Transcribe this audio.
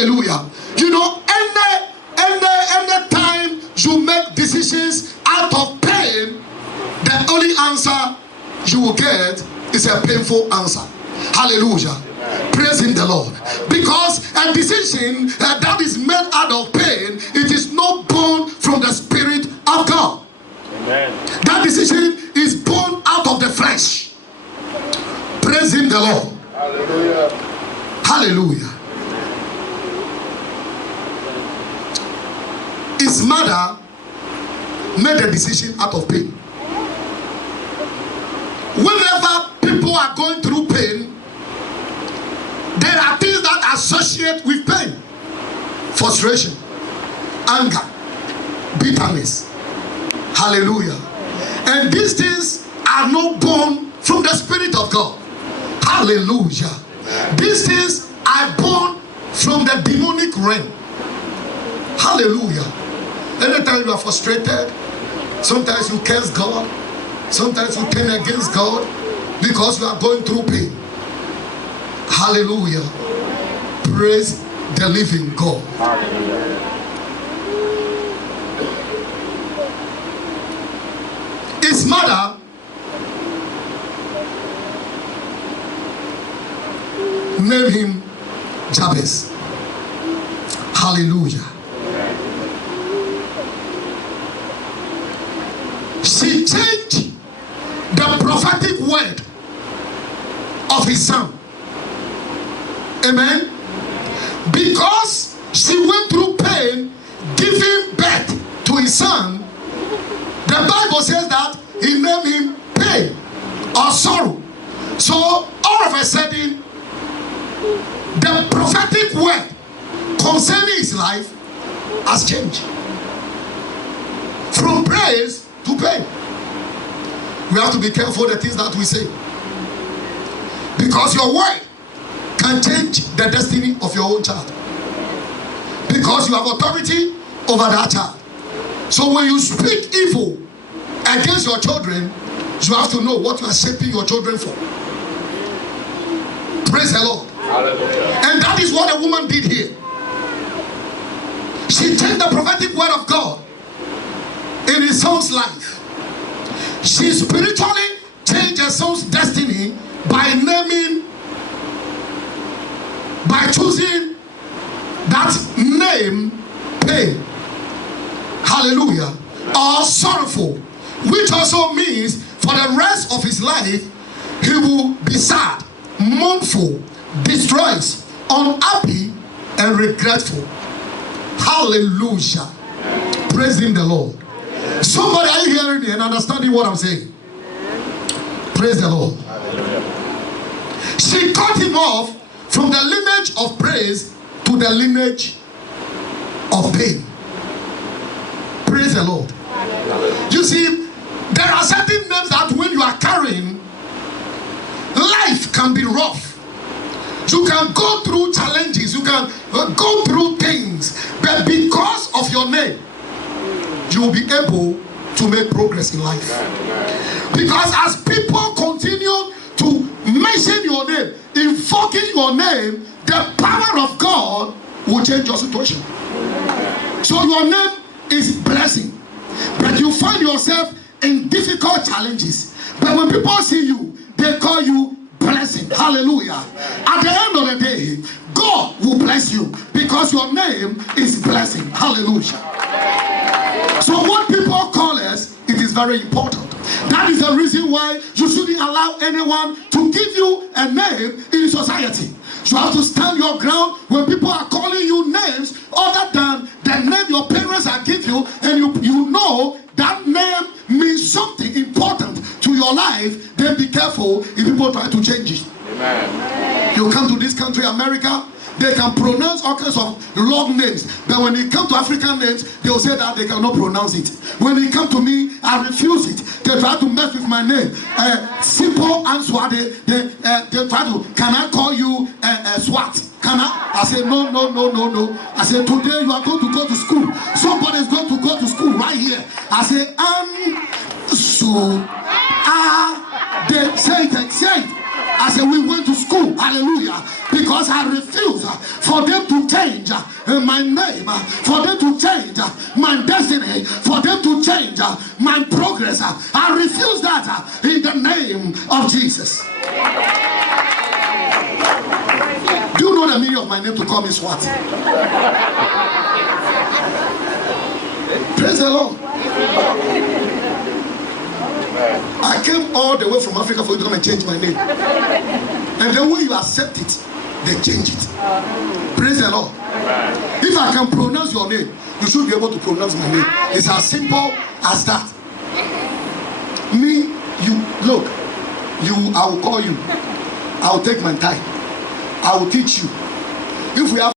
Hallelujah. You know, any time you make decisions out of pain, the only answer you will get is a painful answer. Hallelujah. Praise him the Lord. Because a decision that is made out of pain, it is not born from the Spirit of God. Amen. That decision is born out of the flesh. Praise him the Lord. Hallelujah. Hallelujah. His mother made a decision out of pain. Whenever people are going through pain, there are things that associate with pain: frustration, anger, bitterness. Hallelujah. And these things are not born from the Spirit of God. Hallelujah. These things are born from the demonic realm. Hallelujah. Anytime you are frustrated, sometimes you curse God, sometimes you turn against God because you are going through pain. Hallelujah. Praise the living God. His mother named him Jabez. Hallelujah. She changed the prophetic word of his son. Amen. Because she went through pain giving birth to his son, the Bible says that he named him pain or sorrow. So all of a sudden, the prophetic word concerning his life has changed from praise to pain. We have to be careful the things that we say, because your word can change the destiny of your own child, because you have authority over that child. So when you speak evil against your children, you have to know what you are shaping your children for. Praise the Lord. Hallelujah. And that is what the woman did here. She changed the prophetic word of God in his son's life. She spiritually changed her son's destiny by choosing that name, pain. Hallelujah. Or sorrowful, which also means for the rest of his life he will be sad, mournful, distressed, unhappy, and regretful. Hallelujah. Praise him the Lord. Somebody, are you hearing me and understanding what I'm saying? Praise the Lord. She cut him off from the lineage of praise to the lineage of pain. Praise the Lord. You see, there are certain names that when you are carrying, life can be rough. You can go through challenges, you can go through things, but because of your name, you will be able to make progress in life. Because as people continue to mention your name, invoking your name, the power of God will change your situation. So your name is blessing, but you find yourself in difficult challenges. But when people see you, they call you blessing. Hallelujah. At the end of the day, God will bless you because your name is blessing. Hallelujah. So what people call us, it is very important. That is the reason why you shouldn't allow anyone to give you a name in society. You have to stand your ground when people are calling you names other than the name your parents are giving you, and you know that name means something important to your life. Then be careful if people try to change it. Amen. You come to this country, America, they can pronounce all kinds of long names, but when it comes to African names, they will say that they cannot pronounce it. When it comes to me, I refuse it. They try to mess with my name. Simple answer. They try to, can I call you Swat? Can I? I say no. I say today you are going to go to school. Somebody is going to go to school right here. I say they say it. I said we went to school, hallelujah, because I refuse for them to change my name, for them to change my destiny, for them to change my progress. I refuse that in the name of Jesus. Do you know the meaning of my name to come is what? Praise the Lord. I came all the way from Africa for you to come and change my name. And the way you accept it, they change it. Praise the Lord. If I can pronounce your name, you should be able to pronounce my name. It's as simple as that. Me, you, look, I will call you. I will take my time. I will teach you. If we have